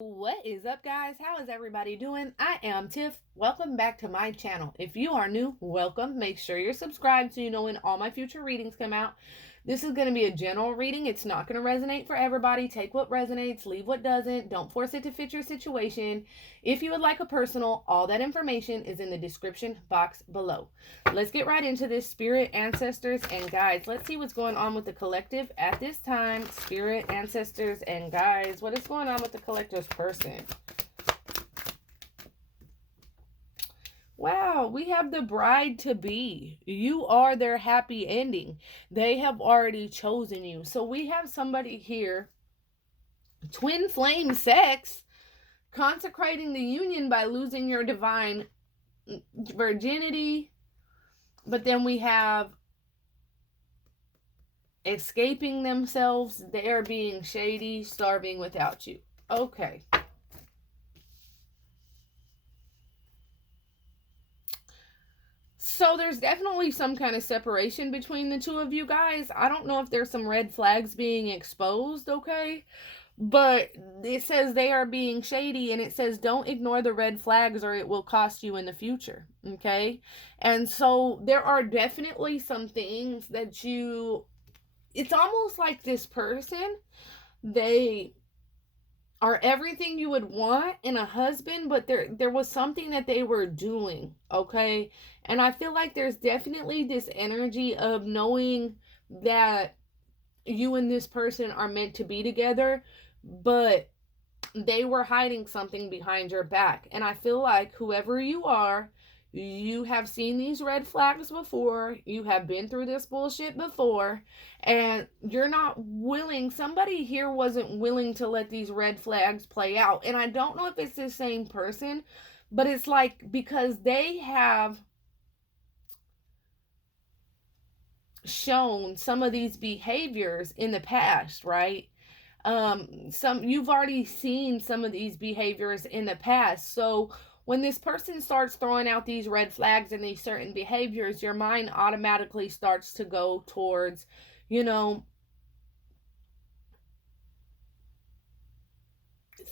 What is up, guys? How is everybody doing? I am Tiff. Welcome back to my channel. If you are new, welcome. Make sure you're subscribed so you know when all my future readings come out. This is going to be a general reading. It's not going to resonate for everybody. Take what resonates, leave what doesn't. Don't force it to fit your situation. If you would like a personal, all that information is in the description box below. Let's get right into this. Spirit, ancestors, and guides. Let's see what's going on with the collective at this time. Spirit, ancestors, and guides. What is going on with the collective's person? Wow, we have the bride-to-be. You are their happy ending. They have already chosen you. So we have somebody here, twin flame sex, consecrating the union by losing your divine virginity. But then we have escaping themselves. They're being shady, starving without you. Okay. So there's definitely some kind of separation between the two of you guys. I don't know if there's some red flags being exposed, okay? But it says they are being shady, and it says don't ignore the red flags or it will cost you in the future, okay? And so there are definitely some things that it's almost like this person, they are everything you would want in a husband, but there was something that they were doing, okay? And I feel like there's definitely this energy of knowing that you and this person are meant to be together, but they were hiding something behind your back. And I feel like whoever you are, you have seen these red flags before. You have been through this bullshit before. And you're not willing. Somebody here wasn't willing to let these red flags play out. And I don't know if it's the same person. But it's like because they have shown some of these behaviors in the past, right? You've already seen some of these behaviors in the past. So when this person starts throwing out these red flags and these certain behaviors, your mind automatically starts to go towards,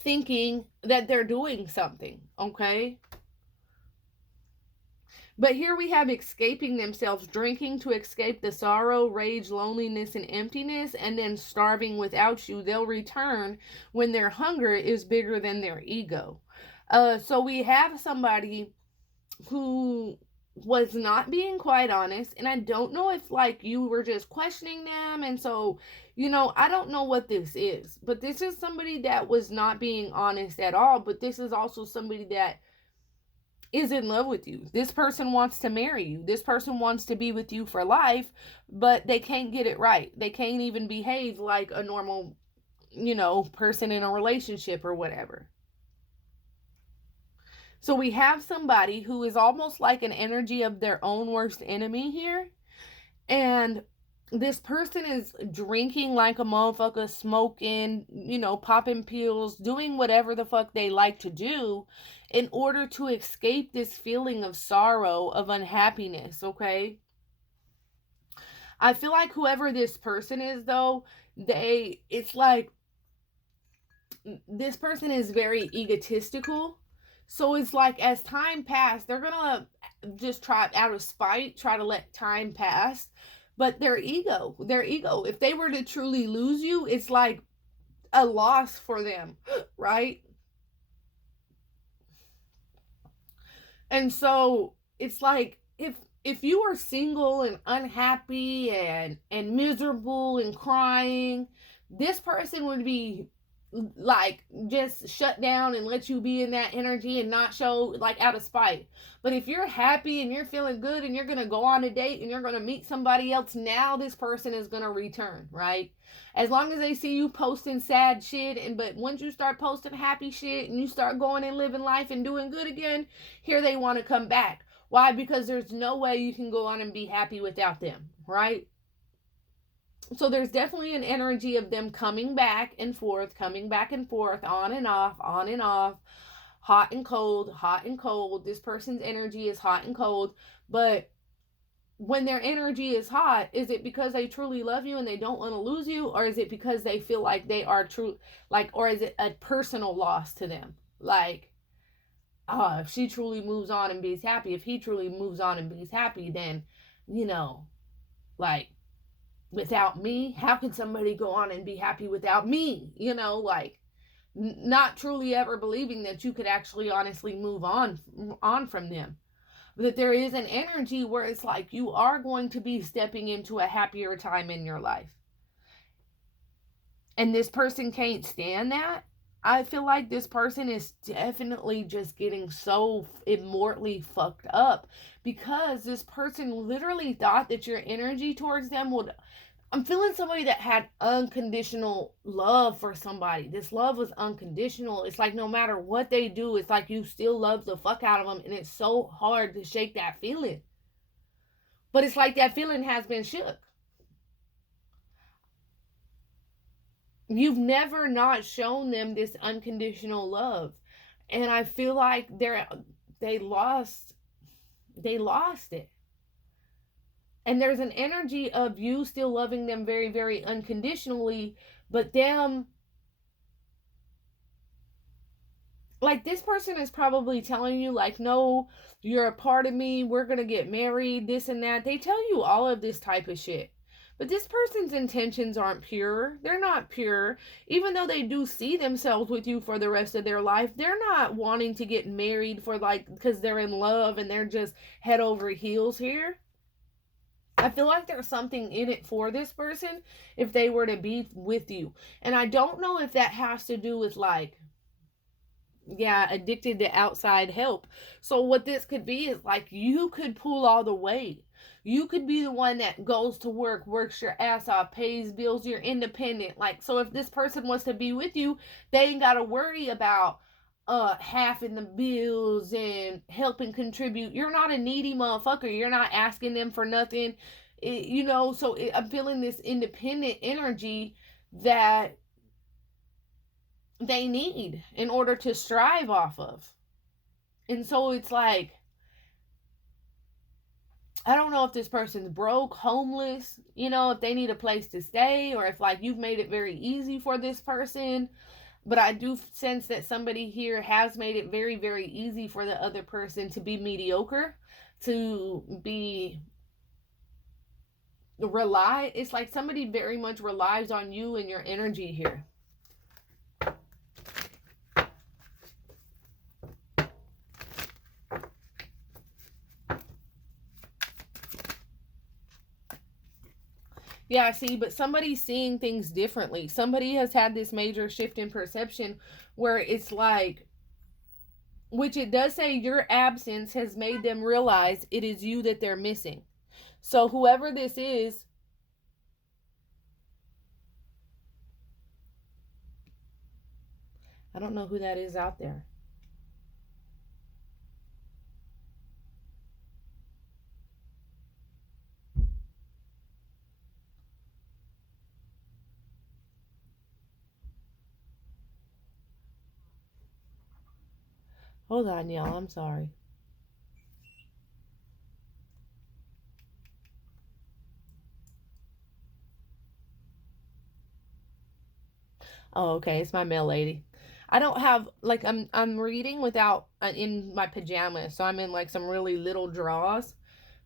thinking that they're doing something, okay? But here we have escaping themselves, drinking to escape the sorrow, rage, loneliness, and emptiness, and then starving without you. They'll return when their hunger is bigger than their ego. So we have somebody who was not being quite honest, and I don't know if like you were just questioning them, and so I don't know what this is, but this is somebody that was not being honest at all. But this is also somebody that is in love with you. This person wants to marry you. This person wants to be with you for life, but they can't get it right. They can't even behave like a normal, person in a relationship or whatever. So we have somebody who is almost like an energy of their own worst enemy here. And this person is drinking like a motherfucker, smoking, popping pills, doing whatever the fuck they like to do in order to escape this feeling of sorrow, of unhappiness, okay? I feel like whoever this person is, though, it's like this person is very egotistical. So it's like as time passed, they're gonna just try out of spite, try to let time pass. But their ego, if they were to truly lose you, it's like a loss for them, right? And so it's like if you are single and unhappy and miserable and crying, this person would be like just shut down and let you be in that energy and not show like out of spite. But if you're happy and you're feeling good and you're gonna go on a date and you're gonna meet somebody else, now this person is gonna return, right? As long as they see you posting sad shit, but once you start posting happy shit and you start going and living life and doing good again, here they want to come back. Why? Because there's no way you can go on and be happy without them, right? So there's definitely an energy of them coming back and forth, on and off, hot and cold, hot and cold. This person's energy is hot and cold, but when their energy is hot, is it because they truly love you and they don't want to lose you, or is it because they feel like they are true, like, or is it a personal loss to them? Like, oh, if she truly moves on and be's happy, if he truly moves on and be's happy, then, like, without me, how can somebody go on and be happy without me? Like, not truly ever believing that you could actually honestly move on from them. That there is an energy where it's like you are going to be stepping into a happier time in your life. And this person can't stand that. I feel like this person is definitely just getting so immortally fucked up because this person literally thought that your energy towards them would. I'm feeling somebody that had unconditional love for somebody. This love was unconditional. It's like no matter what they do, it's like you still love the fuck out of them, and it's so hard to shake that feeling. But it's like that feeling has been shook. You've never not shown them this unconditional love. And I feel like they lost it. And there's an energy of you still loving them very, very unconditionally, but them, like, this person is probably telling you, like, no, you're a part of me, we're gonna get married, this and that. They tell you all of this type of shit. But this person's intentions aren't pure. They're not pure. Even though they do see themselves with you for the rest of their life, they're not wanting to get married for, like, because they're in love and they're just head over heels here. I feel like there's something in it for this person if they were to be with you. And I don't know if that has to do with, like, addicted to outside help. So what this could be is, like, you could pull all the weight. You could be the one that goes to work, works your ass off, pays bills, you're independent. Like, so if this person wants to be with you, they ain't got to worry about half in the bills and helping contribute. You're not a needy motherfucker. You're not asking them for nothing. I'm feeling this independent energy that they need in order to strive off of. And so it's like, I don't know if this person's broke, homeless, if they need a place to stay, or if, like, you've made it very easy for this person. But I do sense that somebody here has made it very, very easy for the other person to be mediocre, to be it's like somebody very much relies on you and your energy here. Yeah, see, but somebody's seeing things differently. Somebody has had this major shift in perception where it's like, which it does say your absence has made them realize it is you that they're missing. So whoever this is, I don't know who that is out there. Hold on, y'all. I'm sorry. Oh, okay. It's my mail lady. I don't have, like, I'm reading without in my pajamas, so I'm in, like, some really little drawers.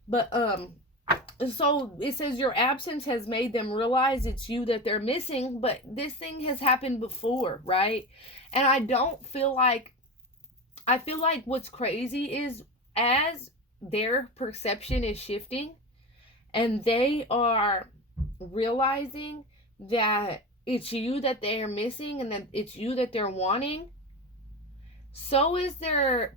But so it says your absence has made them realize it's you that they're missing, but this thing has happened before, right? And I feel like what's crazy is as their perception is shifting and they are realizing that it's you that they're missing and that it's you that they're wanting, so is their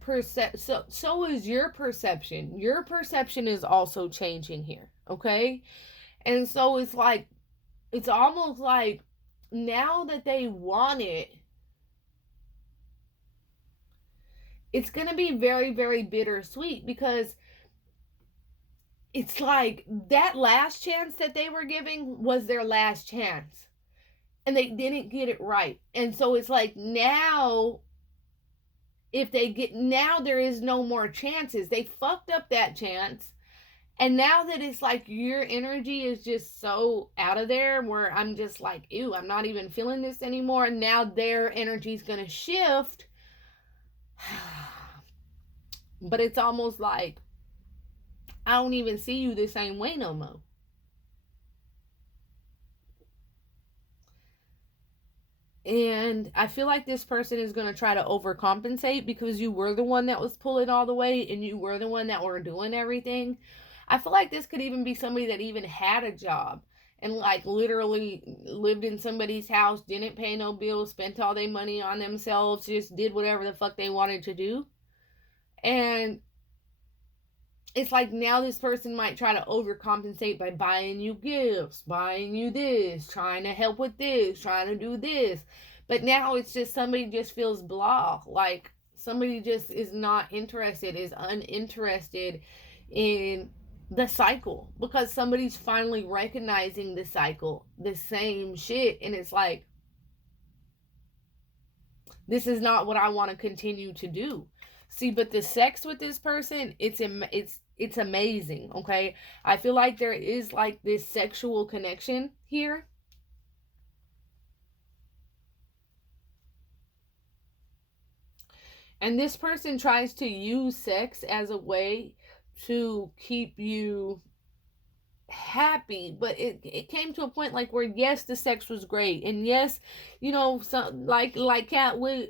so is your perception. Your perception is also changing here, okay? And so it's like, it's almost like now that they want it, it's going to be very, very bittersweet because it's like that last chance that they were giving was their last chance and they didn't get it right. And so it's like now, now there is no more chances. They fucked up that chance And now that it's like your energy is just so out of there, where I'm just like, ew, I'm not even feeling this anymore. Now their energy is going to shift. But it's almost like I don't even see you the same way no more. And I feel like this person is going to try to overcompensate because you were the one that was pulling all the weight and you were the one that were doing everything. I feel like this could even be somebody that even had a job and like literally lived in somebody's house, didn't pay no bills, spent all their money on themselves, just did whatever the fuck they wanted to do. And it's like now this person might try to overcompensate by buying you gifts, buying you this, trying to help with this, trying to do this. But now it's just somebody just feels blah. Like somebody just is not interested, is uninterested in the cycle because somebody's finally recognizing the cycle, the same shit. And it's like, this is not what I want to continue to do. See, but the sex with this person, it's amazing, okay? I feel like there is like this sexual connection here. And this person tries to use sex as a way to keep you happy, but it came to a point like where yes, the sex was great, and yes, you know, some like Cat was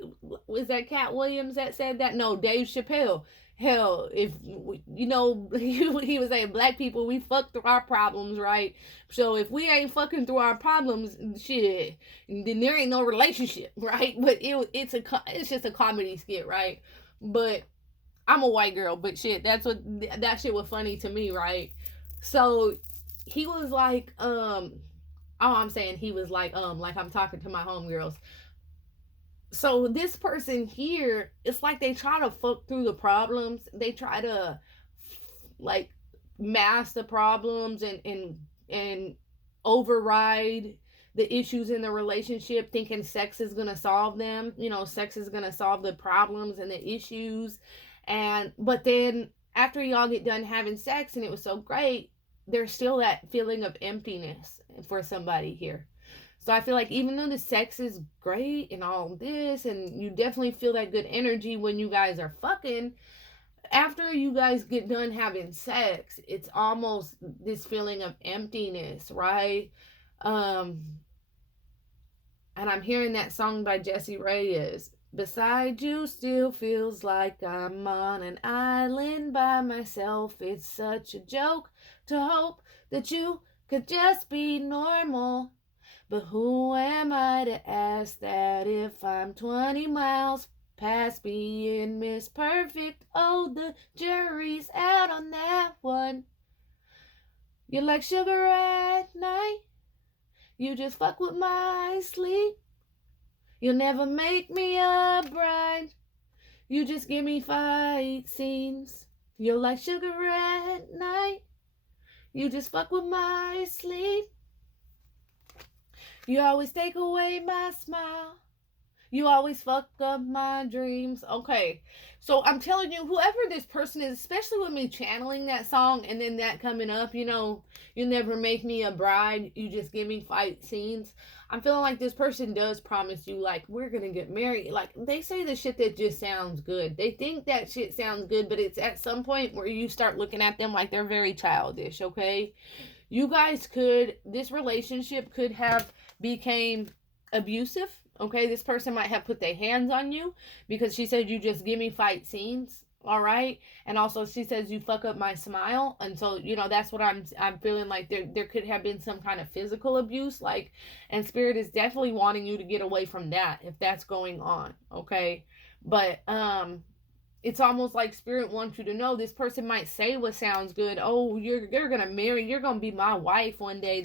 that Cat Williams that said that? No, Dave Chappelle. Hell, if you know, he was saying black people, we fuck through our problems, right? So if we ain't fucking through our problems, shit, then there ain't no relationship, right? But it's just a comedy skit, right? But I'm a white girl, but shit, that shit was funny to me, right? So he was like, I'm saying he was like I'm talking to my homegirls. So this person here, it's like they try to fuck through the problems. They try to like mask the problems and override the issues in the relationship, thinking sex is gonna solve them. You know, sex is gonna solve the problems and the issues. And but then after y'all get done having sex and it was so great, there's still that feeling of emptiness for somebody here. So I feel like even though the sex is great and all this, and you definitely feel that good energy when you guys are fucking, after you guys get done having sex, it's almost this feeling of emptiness, right? Um, and I'm hearing that song by Jesse Reyes. Beside you still feels like I'm on an island by myself. It's such a joke to hope that you could just be normal. But who am I to ask that if I'm 20 miles past being Miss Perfect? Oh, the jury's out on that one. You're like sugar at night. You just fuck with my sleep. You'll never make me a bride. You just give me fight scenes. You're like sugar at night. You just fuck with my sleep. You always take away my smile. You always fuck up my dreams. Okay, so I'm telling you, whoever this person is, especially with me channeling that song and then that coming up, you know, you never make me a bride, you just give me fight scenes. I'm feeling like this person does promise you, like, we're gonna get married. Like, they say the shit that just sounds good. They think that shit sounds good, but it's at some point where you start looking at them like they're very childish, okay? You guys could, this relationship could have became abusive. Okay, this person might have put their hands on you because she said you just give me fight scenes. All right, and also she says you fuck up my smile, and so you know that's what I'm feeling like there could have been some kind of physical abuse, like, and spirit is definitely wanting you to get away from that if that's going on. Okay, but it's almost like spirit wants you to know this person might say what sounds good. Oh, you're gonna marry, you're gonna be my wife one day.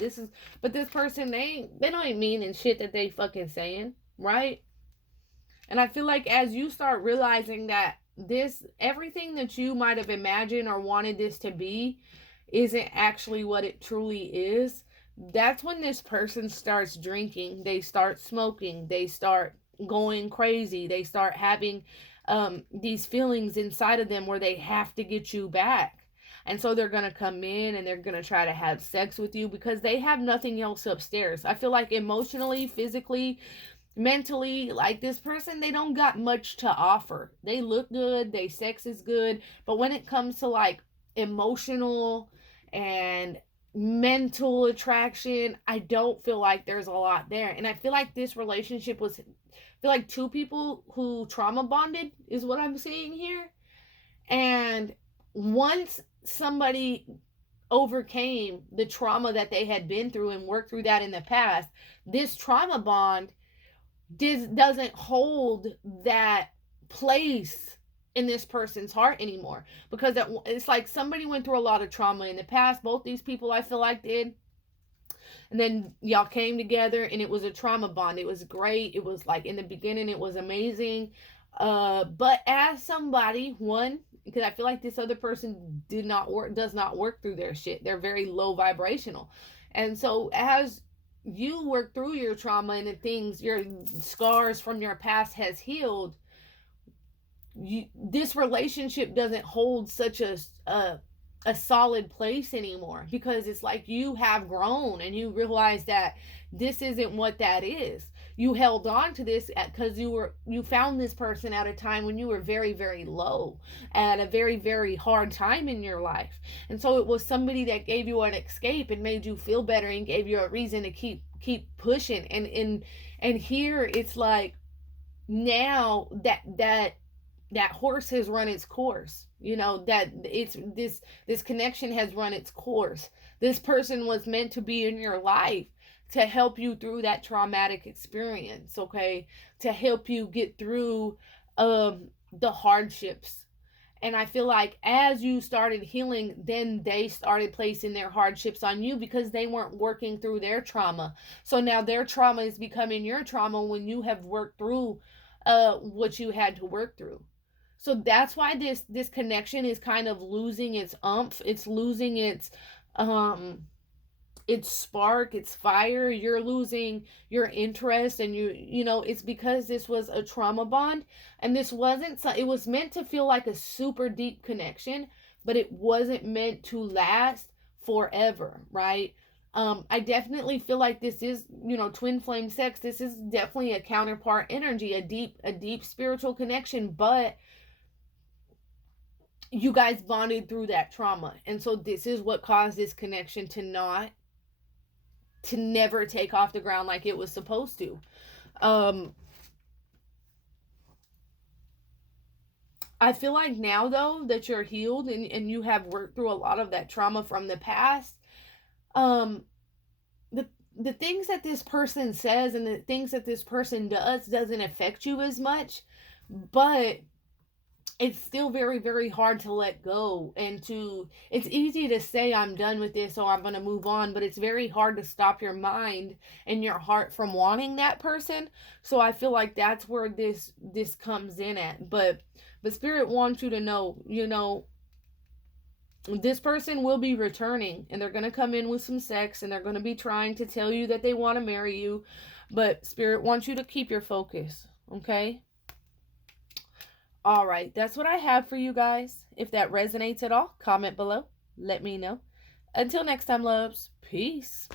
But this person they don't even mean and shit that they fucking saying, right? And I feel like as you start realizing that this everything that you might have imagined or wanted this to be isn't actually what it truly is, that's when this person starts drinking, they start smoking, they start going crazy, they start having these feelings inside of them where they have to get you back. And so they're going to come in and they're going to try to have sex with you because they have nothing else upstairs. I feel like emotionally, physically, mentally, like this person, they don't got much to offer. They look good, they sex is good, but when it comes to like emotional and mental attraction, I don't feel like there's a lot there. And I feel like this relationship was, I feel like two people who trauma bonded is what I'm seeing here. And once somebody overcame the trauma that they had been through and worked through that in the past, this trauma bond doesn't hold that place in this person's heart anymore, because it's like somebody went through a lot of trauma in the past. Both these people, I feel like, did. And then y'all came together and it was a trauma bond. It was great. It was like in the beginning, it was amazing. But as somebody, one, because I feel like this other person does not work through their shit. They're very low vibrational. And so as you work through your trauma and the things, your scars from your past has healed, this relationship doesn't hold such a solid place anymore, because it's like you have grown and you realize that this isn't what that is. You held on to this because you found this person at a time when you were very, very low, at a very, very hard time in your life. And so it was somebody that gave you an escape and made you feel better and gave you a reason to keep pushing. And here it's like, now that horse has run its course, that it's this connection has run its course. This person was meant to be in your life to help you through that traumatic experience, okay? To help you get through the hardships. And I feel like as you started healing, then they started placing their hardships on you because they weren't working through their trauma. So now their trauma is becoming your trauma when you have worked through what you had to work through. So that's why this connection is kind of losing its umph. It's losing its spark, its fire. You're losing your interest, and it's because this was a trauma bond, and this wasn't, it was meant to feel like a super deep connection, but it wasn't meant to last forever, right? I definitely feel like this is, twin flame sex. This is definitely a counterpart energy, a deep spiritual connection, but you guys bonded through that trauma. And so this is what caused this connection to never take off the ground like it was supposed to. I feel like now, though, that you're healed and you have worked through a lot of that trauma from the past, the things that this person says and the things that this person does doesn't affect you as much, but it's still very, very hard to let go. And it's easy to say I'm done with this or I'm going to move on, but it's very hard to stop your mind and your heart from wanting that person. So I feel like that's where this comes in at. But Spirit wants you to know, this person will be returning, and they're going to come in with some sex, and they're going to be trying to tell you that they want to marry you. But Spirit wants you to keep your focus, okay? All right, that's what I have for you guys. If that resonates at all, comment below. Let me know. Until next time, loves. Peace.